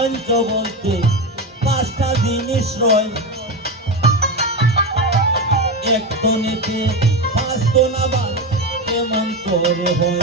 পঞ্চবন্তে পাঁচটা দিনই শ্রয়। এক তনেতে পাঁচ তনাবার কেমন করে হয়?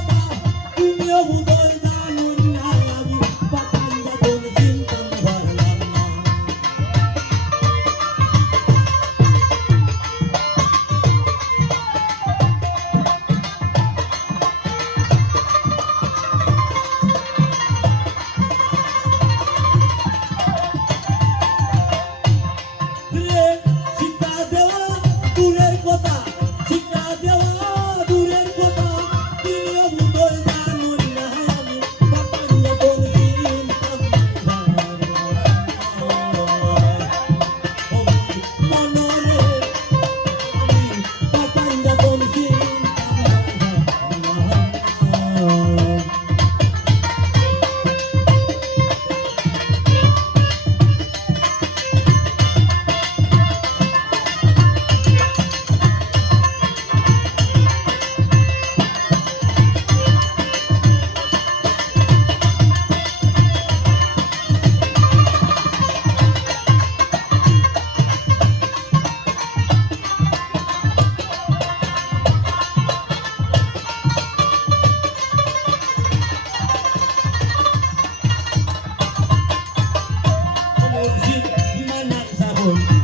voltar. O meu. Saud, Gimana Saud